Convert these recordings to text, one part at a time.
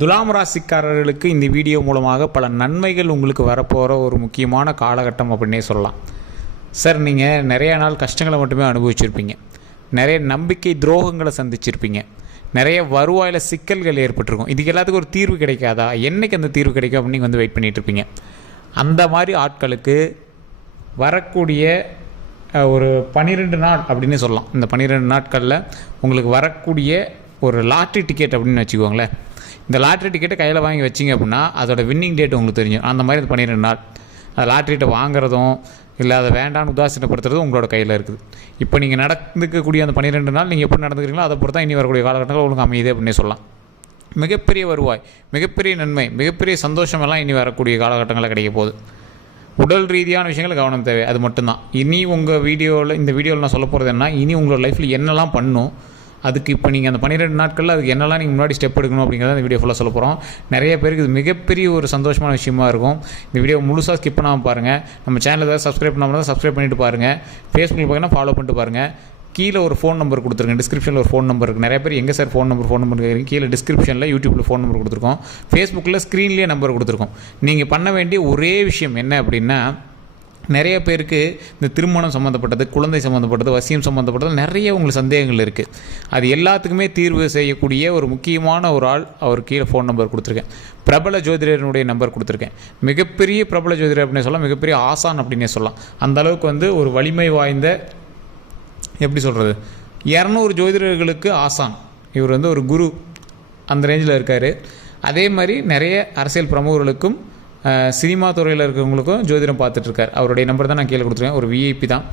துலாம் ராசிக்காரர்களுக்கு இந்த வீடியோ மூலமாக பல நன்மைகள் உங்களுக்கு வரப்போகிற ஒரு முக்கியமான காலகட்டம் அப்படின்னே சொல்லலாம். சார் நீங்கள் நிறைய நாள் கஷ்டங்களை மட்டுமே அனுபவிச்சிருப்பீங்க. நிறைய நம்பிக்கை துரோகங்களை சந்திச்சிருப்பீங்க. நிறைய வருவாயில் சிக்கல்கள் ஏற்பட்டிருக்கும். இதுக்கு எல்லாத்துக்கும் ஒரு தீர்வு கிடைக்காதா? என்னைக்கு அந்த தீர்வு கிடைக்கும் அப்படின்னு வந்து வெயிட் பண்ணிகிட்ருப்பீங்க இருப்பீங்க. அந்த மாதிரி ஆட்களுக்கு வரக்கூடிய ஒரு பன்னிரெண்டு நாள் அப்படின்னு சொல்லலாம். இந்த பன்னிரெண்டு நாட்களில் உங்களுக்கு வரக்கூடிய ஒரு லாட்ரி டிக்கெட் அப்படின்னு வச்சுக்கோங்களேன். இந்த லாட்ரி டிக்கெட்டை கையில் வாங்கி வச்சிங்க அப்படின்னா அதோட வின்னிங் டேட் உங்களுக்கு தெரியும். அந்த மாதிரி அது பன்னிரெண்டு நாள். அந்த லாட்ரிகிட்ட வாங்குறதும் இல்லை அதை வேண்டாம்னு உதாசீனப்படுத்துறதும் உங்களோட கையில் இருக்குது. இப்போ நீங்கள் நடந்துக்கக்கூடிய அந்த பன்னிரெண்டு நாள் நீங்கள் எப்படி நடந்துக்கிறீங்களோ அதை பொறுத்து தான் இனி வரக்கூடிய காலகட்டங்கள் உங்களுக்கு அமையுது அப்படின்னு சொல்லலாம். மிகப்பெரிய வருவாய் மிகப்பெரிய நன்மை மிகப்பெரிய சந்தோஷமெல்லாம் இனி வரக்கூடிய காலகட்டங்களில் கிடைக்க போகுது. உடல் ரீதியான விஷயங்கள் கவனம் தேவை. அது மட்டும்தான். இனி உங்கள் வீடியோவில் இந்த வீடியோவில் நான் சொல்ல போகிறது என்ன இனி உங்களோட லைஃப்பில் என்னெல்லாம் பண்ணும் அதுக்கு இப்போ நீங்கள் அந்த பன்னிரெண்டு நாட்களில் அதுக்கு என்னெல்லாம் நீங்கள் முன்னாடி ஸ்டெப் எடுக்கணும் அப்படிங்கிறத இந்த வீடியோ ஃபுல்லாக சொல்ல போகிறோம் நிறைய பேருக்கு இது மிகப்பெரிய ஒரு சந்தோஷமான விஷயமா இருக்கும். இந்த வீடியோ முழுசாக ஸ்கிப் பண்ணாமல் பாருங்கள் நம்ம சேனல் ஏதாவது சப்ஸ்கிரைப் பண்ணாமல் சப்ஸ்கிரைப் பண்ணிட்டு பாருங்கள் ஃபேஸ்புக்கில் பார்த்தீங்கன்னா ஃபாலோ பண்ணிட்டு பாருங்கள் கீழே ஒரு ஃபோன் நம்பர் கொடுத்துருங்க. டிஸ்கிரிப்ஷனில் ஒரு ஃபோன் நம்பர் இருக்குது நிறைய பேர் எங்கே sir phone number phone number கேட்குறீங்க கீழே டிஸ்கிரிப்ஷனில் யூடியூப்பில் ஃபோன் நம்பர் கொடுத்துருக்கோம். ஃபேஸ்புக்கில் ஸ்க்ரீன்லேயே நம்பர் கொடுத்துருக்கோம். நீங்கள் பண்ண வேண்டிய ஒரே விஷயம் என்ன அப்படின்னா நிறைய பேருக்கு இந்த திருமணம் சம்மந்தப்பட்டது குழந்தை சம்மந்தப்பட்டது வசியம் சம்மந்தப்பட்டது நிறைய உங்களுக்கு சந்தேகங்கள் இருக்குது அது எல்லாத்துக்குமே தீர்வு செய்யக்கூடிய ஒரு முக்கியமான ஒரு ஆள் அவர் கீழே ஃபோன் நம்பர் கொடுத்துருக்கேன். பிரபல ஜோதிடருடைய நம்பர் கொடுத்துருக்கேன். மிகப்பெரிய பிரபல ஜோதிடர் அப்படின்னு சொல்லலாம் மிகப்பெரிய ஆசான் அப்படின்னே சொல்லலாம். அந்த அளவுக்கு வந்து ஒரு வலிமை வாய்ந்த எப்படி சொல்கிறது இரநூறு ஜோதிடர்களுக்கு ஆசான். இவர் வந்து ஒரு குரு அந்த ரேஞ்சில் இருக்கார். அதே மாதிரி நிறைய அரசியல் பிரமுகர்களுக்கும் சினிமா துறையில் இருக்கிறவங்களுக்கும் ஜோதிடம் பார்த்துட்ருக்கார். அவருடைய நம்பர் தான் நான் கீழே கொடுத்துருக்கேன். ஒரு விஐபி தான்.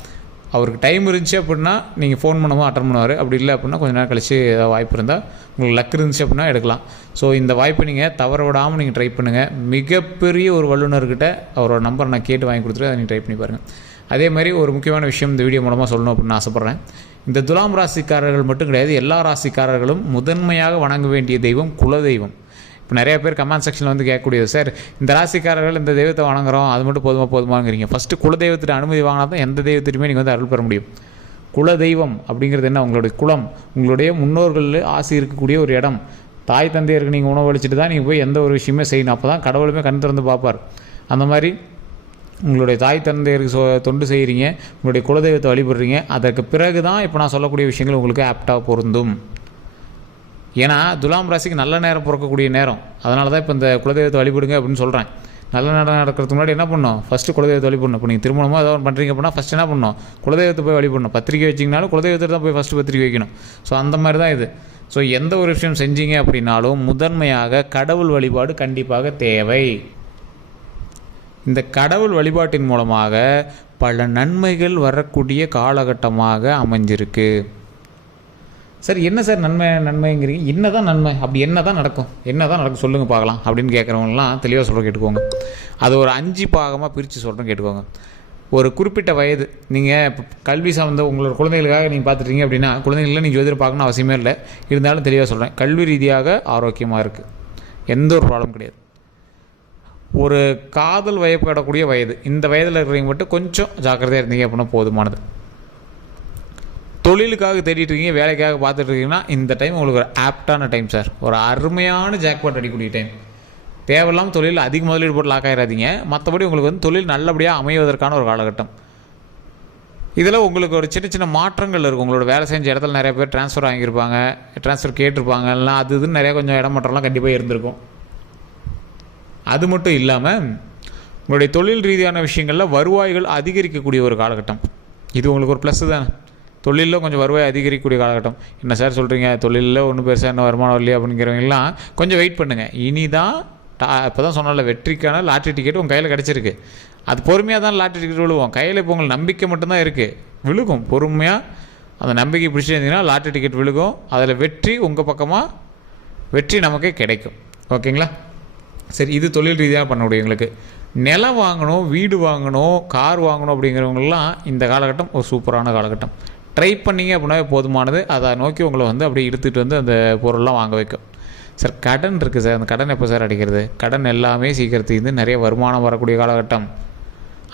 அவருக்கு டைம் இருந்துச்சு அப்படின்னா நீங்கள் ஃபோன் பண்ணவும் அட்டன் பண்ணுவார். அப்படி இல்லை அப்படின்னா கொஞ்ச நேரம் கழிச்சு ஏதாவது வாய்ப்பு இருந்தால் உங்களுக்கு லக் இருந்துச்சு அப்படின்னா எடுக்கலாம். ஸோ இந்த வாய்ப்பை நீங்கள் தவற விடாமல் நீங்கள் ட்ரை பண்ணுங்கள் மிகப்பெரிய ஒரு வல்லுநர்கிட்ட அவரோட நம்பர் நான் கேட்டு வாங்கி கொடுத்துட்டு அதை நீங்கள் ட்ரை பண்ணி பாருங்கள் அதே மாதிரி ஒரு முக்கியமான விஷயம் இந்த வீடியோ மூலமாக சொல்லணும் அப்படின்னு ஆசைப்பட்றேன். இந்த துலாம் ராசிக்காரர்கள் மட்டும் கிடையாது எல்லா ராசிக்காரர்களும் முதன்மையாக வணங்க வேண்டிய தெய்வம் குலதெய்வம். இப்போ நிறைய பேர் கமெண்ட் செக்ஷனில் வந்து கேட்கக்கூடியது சார் இந்த ராசிக்காரர்கள் இந்த தெய்வத்தை வணங்குறோம் அது மட்டும் போதுமா போதுமாங்கிறீங்க. ஃபஸ்ட்டு குலதெய்வத்திட்ட அனுமதி வாங்கினா தான் எந்த தெய்வத்திட்டுமே நீங்கள் வந்து அருள் பெற முடியும். குலதெய்வம் அப்படிங்கிறது என்ன? உங்களுடைய குலம் உங்களுடைய முன்னோர்கள் ஆசி இருக்கக்கூடிய ஒரு இடம். தாய் தந்தையருக்கு நீங்கள் உணவளிச்சுட்டு தான் நீங்கள் போய் எந்த ஒரு விஷயமே செய்யணும். அப்போ தான் கடவுளுமே கண் திறந்து பார்ப்பார். அந்த மாதிரி உங்களுடைய தாய் தந்தையருக்கு சொ தொண்டு செய்கிறீங்க உங்களுடைய குலதெய்வத்தை வழிபடுறீங்க. அதற்கு பிறகு தான் இப்போ நான் சொல்லக்கூடிய விஷயங்கள் உங்களுக்கு ஆப்டாக பொருந்தும். ஏன்னா துலாம் ராசிக்கு நல்ல நேரம் பிறக்கக்கூடிய நேரம். அதனால தான் இப்போ இந்த குலதெய்வத்தை வழிபடுங்க அப்படின்னு சொல்கிறேன் நல்ல நேரம் நடக்கிறதுக்கு முன்னாடி என்ன பண்ணணும்? ஃபஸ்ட்டு குலதெய்வத்தை வழிபடணும். இப்போ நீங்கள் திருமணமாக ஏதாவது பண்ணுறீங்க அப்படின்னா ஃபஸ்ட் என்ன பண்ணணும்? குலதெய்வத்தை போய் வழிபடணும். பத்திரிக்கை வச்சிங்கனாலும் குலதெய்வத்தை தான் போய் ஃபஸ்ட்டு பத்திரிக்கை வைக்கணும். ஸோ அந்த மாதிரி தான் இது. ஸோ எந்த ஒரு விஷயம் செஞ்சீங்க அப்படின்னாலும் முதன்மையாக கடவுள் வழிபாடு கண்டிப்பாக தேவை. இந்த கடவுள் வழிபாட்டின் மூலமாக பல நன்மைகள் வரக்கூடிய காலகட்டமாக அமைஞ்சிருக்கு. சார் என்ன சார் நன்மை நன்மைங்கிறீங்க? என்ன தான் நன்மை? அப்படி என்ன தான் நடக்கும்? என்ன தான் நடக்கும்? சொல்லுங்கள் பார்க்கலாம். அப்படின்னு கேட்குறவங்களாம் தெளிவாக சொல்கிற கேட்டுக்கோங்க. அது ஒரு அஞ்சு பாகமாக பிரித்து சொல்கிறேன் கேட்டுக்கோங்க. ஒரு குறிப்பிட்ட வயது நீங்கள் இப்போ கல்வி சார்ந்த உங்களோட குழந்தைகளுக்காக நீங்கள் பார்த்துட்டீங்க அப்படின்னா குழந்தைகளில் நீங்கள் ஜோதிடர் பார்க்கணும் அவசியமே இல்லை. இருந்தாலும் தெளிவாக சொல்கிறேன் கல்வி ரீதியாக ஆரோக்கியமாக இருக்குது எந்த ஒரு ப்ராப்ளம் கிடையாது. ஒரு காதல் வயப்படக்கூடிய வயது. இந்த வயதில் இருக்கிறவங்க மட்டும் கொஞ்சம் ஜாக்கிரதையாக இருந்தீங்க அப்படின்னா போதுமானது. தொழிலுக்காக தேடிட்டு இருக்கீங்க வேலைக்காக பார்த்துட்டு இருக்கீங்கன்னா இந்த டைம் உங்களுக்கு ஒரு ஆப்டான டைம் சார் ஒரு அருமையான ஜாக்பாட் அடிக்கக்கூடிய டைம் தேவையில்லாமல் தொழில் அதிக முதலீடு போட்டு லாக் ஆகிடாதீங்க மற்றபடி உங்களுக்கு வந்து தொழில் நல்லபடியாக அமைவதற்கான ஒரு காலகட்டம். இதில் உங்களுக்கு ஒரு சின்ன சின்ன மாற்றங்கள் இருக்கும். உங்களோட வேலை செஞ்ச இடத்துல நிறைய பேர் ட்ரான்ஸ்ஃபர் வாங்கியிருப்பாங்க ட்ரான்ஸ்ஃபர் கேட்டிருப்பாங்க எல்லாம் அது இதுன்னு நிறைய கொஞ்சம் இடம் மாற்றம்லாம் கண்டிப்பாக இருந்திருக்கும். அது மட்டும் இல்லாமல் உங்களுடைய தொழில் ரீதியான விஷயங்களில் வருவாய்கள் அதிகரிக்கக்கூடிய ஒரு காலகட்டம். இது உங்களுக்கு ஒரு ப்ளஸ் தானே? தொழிலில் கொஞ்சம் வருவாய் அதிகரிக்கக்கூடிய காலகட்டம். என்ன சார் சொல்கிறீங்க தொழிலில் ஒன்றும் பெருசாக என்ன வருமானம் இல்லையா அப்படிங்கிறவங்கலாம் கொஞ்சம் வெயிட் பண்ணுங்கள் இனி தான் டா இப்போ தான் சொன்னால வெற்றிக்கான லாட்ரி டிக்கெட் உங்கள் கையில் கிடச்சிருக்கு. அது பொறுமையாக தான் லாட்ரி டிக்கெட் விழுவோம். கையில் இப்போ உங்களுக்கு நம்பிக்கை மட்டும்தான் இருக்குது விழுகும். பொறுமையாக அந்த நம்பிக்கை பிடிச்சிருந்தீங்கன்னா லாட்ரி டிக்கெட் விழுகும். அதில் வெற்றி உங்கள் பக்கமாக வெற்றி நமக்கு கிடைக்கும். ஓகேங்களா? சரி இது தொழில் ரீதியாக பண்ணக்கூடியவங்களுக்கு நிலம் வாங்கணும் வீடு வாங்கணும் கார் வாங்கணும் அப்படிங்கிறவங்கலாம் இந்த காலகட்டம் ஒரு சூப்பரான காலகட்டம். ட்ரை பண்ணீங்க அப்படின்னாவே போதுமானது. அதை நோக்கி உங்களை வந்து அப்படியே இழுத்துட்டு வந்து அந்த பொருள்லாம் வாங்க வைக்கும். சார் கடன் இருக்குது சார் அந்த கடன் எப்போ சார் அடிக்கிறது? கடன் எல்லாமே சீக்கிரத்துக்கு வந்து நிறைய வருமானம் வரக்கூடிய காலகட்டம்.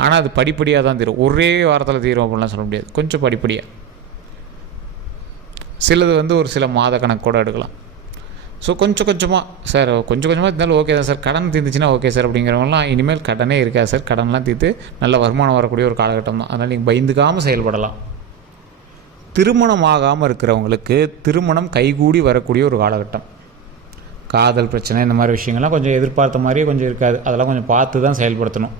ஆனால் அது படிப்படியாக தான் தீரும். ஒரே வாரத்தில் தீரும் அப்படிலாம் சொல்ல முடியாது. கொஞ்சம் படிப்படியாக சிலது வந்து ஒரு சில மாத கணக்கு கூட எடுக்கலாம். ஸோ கொஞ்சம் கொஞ்சமாக சார் கொஞ்சம் கொஞ்சமாக இருந்தாலும் ஓகே தான் சார் கடன் தீர்ந்துச்சுன்னா ஓகே சார் அப்படிங்கிறவங்களாம் இனிமேல் கடனே இருக்காது சார் கடன்லாம் தீர்த்து நல்ல வருமானம் வரக்கூடிய ஒரு காலகட்டம் தான். அதனால் நீங்கள் பயந்துக்காமல் செயல்படலாம். திருமணம் ஆகாமல் இருக்கிறவங்களுக்கு திருமணம் கைகூடி வரக்கூடிய ஒரு காலகட்டம். காதல் பிரச்சனை இந்த மாதிரி விஷயங்கள்லாம் கொஞ்சம் எதிர்பார்த்த மாதிரியே கொஞ்சம் இருக்காது. அதெல்லாம் கொஞ்சம் பார்த்து தான் செயல்படுத்தணும்.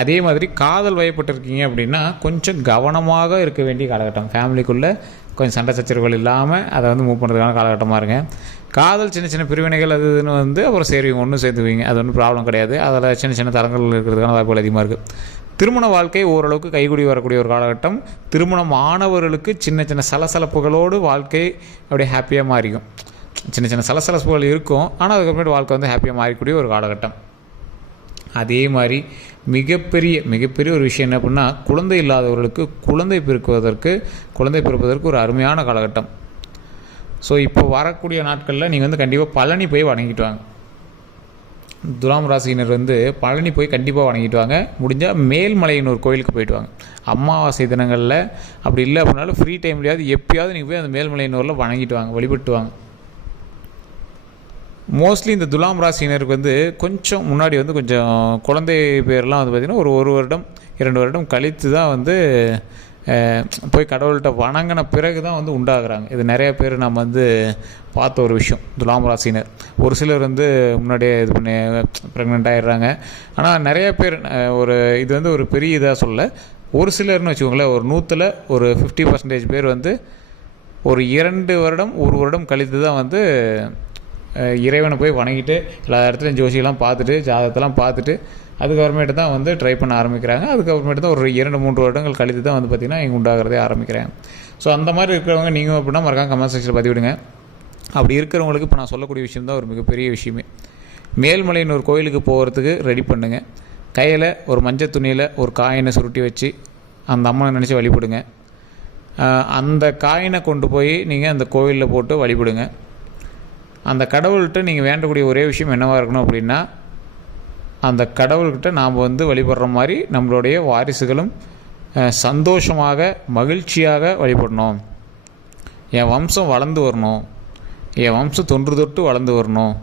அதே மாதிரி காதல் வயப்பட்டிருக்கீங்க அப்படின்னா கொஞ்சம் கவனமாக இருக்க வேண்டிய காலகட்டம். ஃபேமிலிக்குள்ளே கொஞ்சம் சண்டை சச்சரவுகள் இல்லாமல் அதை வந்து மூவ் பண்ணுறதுக்கான காலகட்டமாக இருங்க. காதல் சின்ன சின்ன பிரிவினைகள் அது இதுன்னு வந்து அப்புறம் சேருவீங்க ஒன்றும் சேர்த்துவீங்க அது ஒன்றும் ப்ராப்ளம் கிடையாது. அதில் சின்ன சின்ன தரங்கள் இருக்கிறதுக்கான வாய்ப்புகள் அதிகமாக இருக்குது திருமண வாழ்க்கை ஓரளவுக்கு கைகூடி வரக்கூடிய ஒரு காலகட்டம். திருமணம் ஆனவர்களுக்கு சின்ன சின்ன சலசலப்புகளோடு வாழ்க்கை அப்படியே ஹாப்பியாக மாறிக்கும். சின்ன சின்ன சலசலப்புகள் இருக்கும். ஆனால் அதுக்கப்புறமேட்டு வாழ்க்கை வந்து ஹாப்பியாக மாறிக்கூடிய ஒரு காலகட்டம். அதே மாதிரி மிகப்பெரிய மிகப்பெரிய ஒரு விஷயம் என்ன அப்படின்னா குழந்தை இல்லாதவர்களுக்கு குழந்தை பிறக்குவதற்கு குழந்தை பிறப்பதற்கு ஒரு அருமையான காலகட்டம். ஸோ இப்போ வரக்கூடிய நாட்களில் நீங்கள் வந்து கண்டிப்பாக பழனி போய் வணங்கிட்டு வாங்க. துலாம் ராசியினர் வந்து பழனி போய் கண்டிப்பாக வணங்கிட்டு வாங்க முடிஞ்சால் மேல்மலையினூர் கோயிலுக்கு போயிட்டு வாங்க அமாவாசை தினங்களில் அப்படி இல்லை அப்படின்னாலும் ஃப்ரீ டைம்லையாவது எப்பயாவது நீங்கள் போய் அந்த மேல்மலையினூரில் வணங்கிட்டு வாங்க வழிபட்டு வாங்க மோஸ்ட்லி இந்த துலாம் ராசியினருக்கு வந்து கொஞ்சம் முன்னாடி வந்து கொஞ்சம் குழந்தை பேர்லாம் வந்து பார்த்திங்கன்னா ஒரு ஒரு வருடம் இரண்டு வருடம் கழித்து தான் வந்து போய் கடவுள்கிட்ட வணங்கின பிறகு தான் வந்து உண்டாகிறாங்க. இது நிறைய பேர் நம்ம வந்து பார்த்த ஒரு விஷயம் துலாம் ராசினர் ஒரு சிலர் வந்து முன்னாடியே இது பண்ணி ப்ரெக்னென்ட் ஆகிடுறாங்க ஆனால் நிறைய பேர் ஒரு இது வந்து ஒரு பெரிய இதாக சொல்ல ஒரு சிலர்னு வச்சுக்கோங்களேன் ஒரு நூற்றில் ஒரு ஃபிஃப்டி பர்சன்டேஜ் பேர் வந்து ஒரு இரண்டு வருடம் ஒரு வருடம் கழித்து தான் வந்து இறைவனை போய் வணங்கிட்டு எல்லா இடத்துலையும் ஜோசியெல்லாம் பார்த்துட்டு ஜாதகத்தெல்லாம் பார்த்துட்டு அதுக்கப்புறமேட்டு தான் வந்து ட்ரை பண்ண ஆரம்பிக்கிறாங்க. அதுக்கப்புறமேட்டு தான் ஒரு இரண்டு மூன்று வருடங்கள் கழித்து தான் வந்து பார்த்திங்கன்னா இங்கே உண்டாகிறதே ஆரம்பிக்கிறாங்க. ஸோ அந்த மாதிரி இருக்கிறவங்க நீங்கள் அப்படின்னா மறக்காம கமெண்ட் செக்ஷனில் பதிவிடுங்க. அப்படி இருக்கிறவங்களுக்கு இப்போ நான் சொல்லக்கூடிய விஷயம் தான் ஒரு மிகப்பெரிய விஷயமே. மேல்மலையின் ஒரு கோயிலுக்கு போகிறதுக்கு ரெடி பண்ணுங்கள் கையில் ஒரு மஞ்சள் துணியில் ஒரு காயினை சுருட்டி வச்சு அந்த அம்மனை நினச்சி வழிபடுங்க. அந்த காயினை கொண்டு போய் நீங்கள் அந்த கோயிலில் போட்டு வழிபடுங்க. அந்த கடவுள்கிட்ட நீங்கள் வேண்டக்கூடிய ஒரே விஷயம் என்னவாக இருக்கணும் அப்படின்னா அந்த கடவுள்கிட்ட நாம் வந்து வழிபடுற மாதிரி நம்மளுடைய வாரிசுகளும் சந்தோஷமாக மகிழ்ச்சியாக வழிபடணும். என் வம்சம் வளர்ந்து வரணும். என் வம்சம் தொன்று தொட்டு வளர்ந்து வரணும்.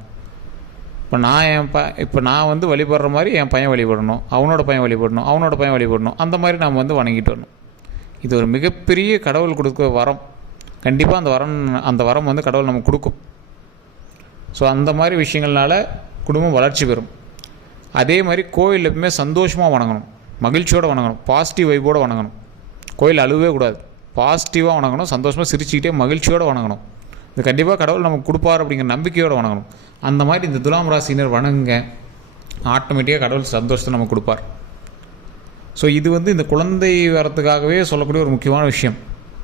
இப்போ நான் என் ப இப்போ நான் வந்து வழிபடுற மாதிரி என் பையன் வழிபடணும். அவனோட பையன் வழிபடணும். அவனோட பையன் வழிபடணும். அந்த மாதிரி நாம் வந்து வணங்கிட்டு வரணும். இது ஒரு மிகப்பெரிய கடவுள் கொடுக்க வரம். கண்டிப்பாக அந்த வரம் அந்த வரம் வந்து கடவுள் நமக்கு கொடுக்கும். ஸோ அந்த மாதிரி விஷயங்கள்னால குடும்பம் வளர்ச்சி பெறும். அதே மாதிரி கோயில் எப்பவுமே சந்தோஷமாக வணங்கணும். மகிழ்ச்சியோடு வணங்கணும். பாசிட்டிவ் வைப்போடு வணங்கணும். கோயில் அழுவே கூடாது. பாசிட்டிவாக வணங்கணும். சந்தோஷமாக சிரிச்சுக்கிட்டே மகிழ்ச்சியோடு வணங்கணும். இது கண்டிப்பாக கடவுள் நமக்கு கொடுப்பார் அப்படிங்கிற நம்பிக்கையோடு வணங்கணும். அந்த மாதிரி இந்த துலாம் ராசினர் வணங்குங்க. ஆட்டோமேட்டிக்காக கடவுள் சந்தோஷத்தை நமக்கு கொடுப்பார். ஸோ இது வந்து இந்த குழந்தை வரத்துக்காகவே சொல்லக்கூடிய ஒரு முக்கியமான விஷயம்.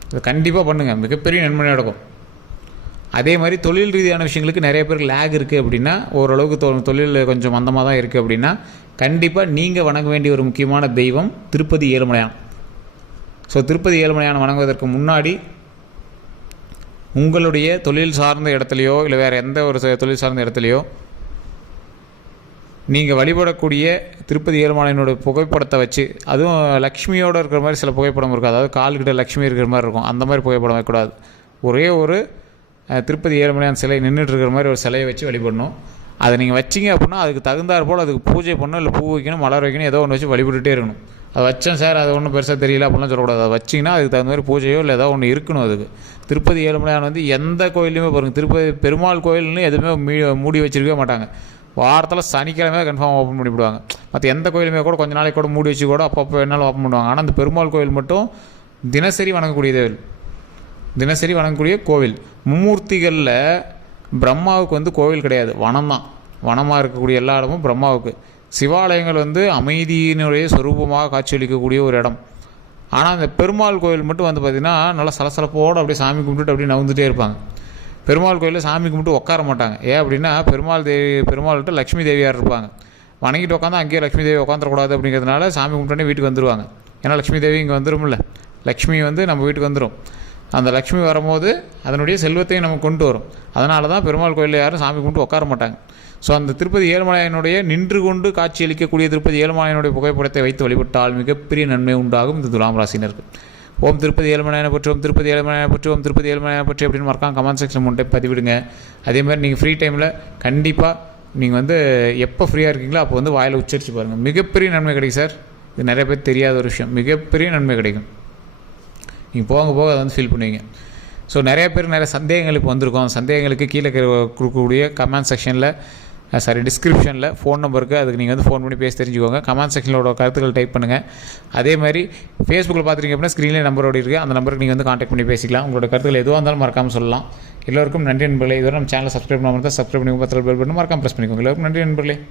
இதை கண்டிப்பாக பண்ணுங்கள் மிகப்பெரிய நன்மை நடக்கும். அதே மாதிரி தொழில் ரீதியான விஷயங்களுக்கு நிறைய பேருக்கு லேக் இருக்குது அப்படின்னா ஓரளவுக்கு தொ தொழில் கொஞ்சம் மந்தமாக தான் இருக்குது அப்படின்னா கண்டிப்பாக நீங்கள் வணங்க வேண்டிய ஒரு முக்கியமான தெய்வம் திருப்பதி ஏழுமலையான். ஸோ திருப்பதி ஏழுமலையான் வணங்குவதற்கு முன்னாடி உங்களுடைய தொழில் சார்ந்த இடத்துலையோ இல்லை வேறு எந்த ஒரு ச- தொழில் சார்ந்த இடத்துலையோ நீங்கள் வழிபடக்கூடிய திருப்பதி ஏழுமலையனோட புகைப்படத்தை வச்சு அதுவும் லக்ஷ்மியோடு இருக்கிற மாதிரி சில புகைப்படம் இருக்கும். அதாவது கால்கிட்ட லக்ஷ்மி இருக்கிற மாதிரி இருக்கும். அந்த மாதிரி புகைப்படம் வைக்கக்கூடாது. ஒரே ஒரு திருப்பதி ஏழுமலையான் சிலை நின்றுட்டு இருக்கிற மாதிரி ஒரு சிலையை வச்சு வழிபடணும். அதை நீங்கள் வச்சிங்க அப்படின்னா அதுக்கு தகுந்தாற் போல் அதுக்கு பூஜை பண்ணணும் இல்லை பூ வைக்கணும் மலர் வைக்கணும் ஏதோ ஒன்று வச்சு வழிபட்டுட்டே இருக்கணும். அதை வச்சேன் சார் அது ஒன்றும் பெருசாக தெரியல அப்படிலாம் சொல்லக்கூடாது. அதை வச்சிங்கன்னா அதுக்கு தகுந்த மாதிரி பூஜையோ இல்லை ஏதோ ஒன்று இருக்கணும் அதுக்கு. திருப்பதி ஏழுமலையான் வந்து எந்த கோயிலையுமே பாருங்கள் திருப்பதி பெருமாள் கோயில்னு எதுவுமே மீ மூடி வச்சிருக்கவே மாட்டாங்க. வாரத்தில் சனிக்கிழமை கன்ஃபார்ம் ஓப்பன் பண்ணிவிடுவாங்க மற்ற எந்த கோயிலுமே கூட கொஞ்ச நாளைக்கு கூட மூடி வச்சு கூட அப்பப்போ வேணாலும் ஓப்பன் பண்ணுவாங்க. ஆனால் அந்த பெருமாள் கோயில் மட்டும் தினசரி வணங்கக்கூடிய கோவில் தினசரி வணங்கக்கூடிய கோவில். மும்மூர்த்திகளில் பிரம்மாவுக்கு வந்து கோவில் கிடையாது. வனம் தான் வனமாக இருக்கக்கூடிய எல்லா இடமும் பிரம்மாவுக்கு. சிவாலயங்கள் வந்து அமைதியினுடைய சொரூபமாக காட்சியளிக்கக்கூடிய ஒரு இடம். ஆனால் அந்த பெருமாள் கோயில் மட்டும் வந்து பார்த்திங்கன்னா நல்லா சலசலப்போடு அப்படியே சாமி கும்பிட்டுட்டு அப்படியே நவுந்துட்டே இருப்பாங்க. பெருமாள் கோயிலில் சாமி கும்பிட்டு உட்கார மாட்டாங்க. ஏன் அப்படின்னா பெருமாள் தேவி பெருமாள்கிட்ட லக்ஷ்மி தேவியார் இருப்பாங்க. வணங்கிட்டு உட்காந்து அங்கேயே லக்ஷ்மி தேவி உட்காந்துடக்கூடாது அப்படிங்கிறதுனால சாமி கும்பிட்டோன்னே வீட்டுக்கு வந்துடுவாங்க ஏன்னா லக்ஷ்மி தேவி இங்கே வந்துடும்ல லக்ஷ்மி வந்து நம்ம வீட்டுக்கு வந்துடும் அந்த லக்ஷ்மி வரும்போது அதனுடைய செல்வத்தையும் நமக்கு கொண்டு வரும். அதனால தான் பெருமாள் கோயிலில் யாரும் சாமி கும்பிட்டு உட்கார மாட்டாங்க. ஸோ அந்த திருப்பதி ஏழுமலையனுடைய நின்று கொண்டு காட்சியளிக்கக்கூடிய திருப்பதி ஏழுமலையனுடைய புகைப்படத்தை வைத்து வழிபட்டால் மிகப்பெரிய நன்மை உண்டாகும் இந்த துலாம் ராசினருக்கு. ஓம் திருப்பதி ஏழுமலையான பற்றி ஓம் திருப்பதி ஏழுமலையான பற்றி ஓம் திருப்பதி ஏழுமலையான பற்றி அப்படின்னு மறக்காம கமெண்ட் செக்ஷன் முட்டை பதிவிடுங்க. அதே மாதிரி நீங்கள் ஃப்ரீ டைமில் கண்டிப்பாக நீங்கள் வந்து எப்போ ஃப்ரீயாக இருக்கீங்களோ அப்போ வந்து வாயில் உச்சரித்து பாருங்கள் மிகப்பெரிய நன்மை கிடைக்கும் சார். இது நிறைய பேர் தெரியாத ஒரு விஷயம். மிகப்பெரிய நன்மை கிடைக்கும். நீங்கள் போக போக அதை வந்து ஃபீல் பண்ணுவீங்க. ஸோ நிறைய பேர் நிறைய சந்தேகங்கள் இப்போ வந்திருக்கோம். சந்தேகங்களுக்கு கீழே கொடுக்கக்கூடிய கமெண்ட் செக்ஷனில் சாரி டிஸ்கிரிப்ஷனில் ஃபோன் நம்பருக்கு அதுக்கு நீங்கள் வந்து ஃபோன் பண்ணி பேசி தெரிஞ்சுக்கோங்க. கமெண்ட் செக்ஷனோட கருத்துக்கள் டைப் பண்ணுங்கள் அதே மாதிரி ஃபேஸ்புக்கில் பார்த்துருக்கீங்க அப்படின்னா ஸ்க்ரீன்லேயே நம்பரோடு இருக்குது அந்த நம்பருக்கு நீங்கள் வந்து காண்டாக்ட் பண்ணி பேசிக்கலாம். உங்களோட கருத்துக்கள் எதுவாக இருந்தாலும் மறக்காமல் சொல்லலாம். எல்லோருக்கும் நன்றி நண்பர்களே. இதுவரை நம்ம சேனலை சப்ஸ்கிரைப் பண்ணாமல் இருந்தால் சப்ஸ்கிரைப் பண்ணி பத்திரம் பெல் பட்டன் மறக்காமல் ப்ரெஸ் பண்ணிக்கோங்க. எல்லோருக்கும் நன்றி நண்பர்களே.